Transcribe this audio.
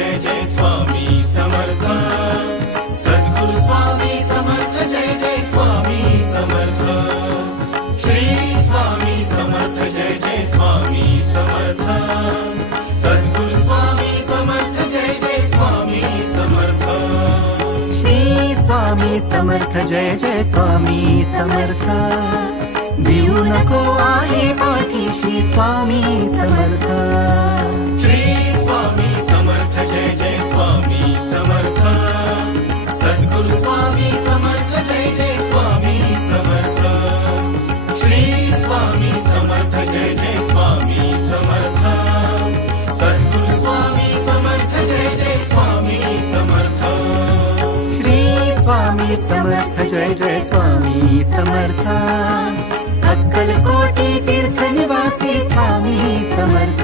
जय जय स्वामी समर्थ सद्गुरु स्वामी समर्थ जय जय स्वामी समर्थ श्री स्वामी समर्थ जय जय स्वामी समर्थ सद्गुरु स्वामी समर्थ जय जय स्वामी समर्थ श्री स्वामी समर्थ जय जय स्वामी समर्थ देऊ नको आहे पाठीशी स्वामी समर्थ श्री स्वामी समर्थ जय जय स्वामी समर्थ सद्गुरु स्वामी समर्थ जय जय स्वामी समर्थ श्री स्वामी समर्थ जय जय स्वामी समर्थ सद्गुरु स्वामी समर्थ जय जय स्वामी समर्थ श्री स्वामी समर्थ जय जय स्वामी समर्थ अक्कलकोटी तीर्थ निवासी स्वामी समर्थ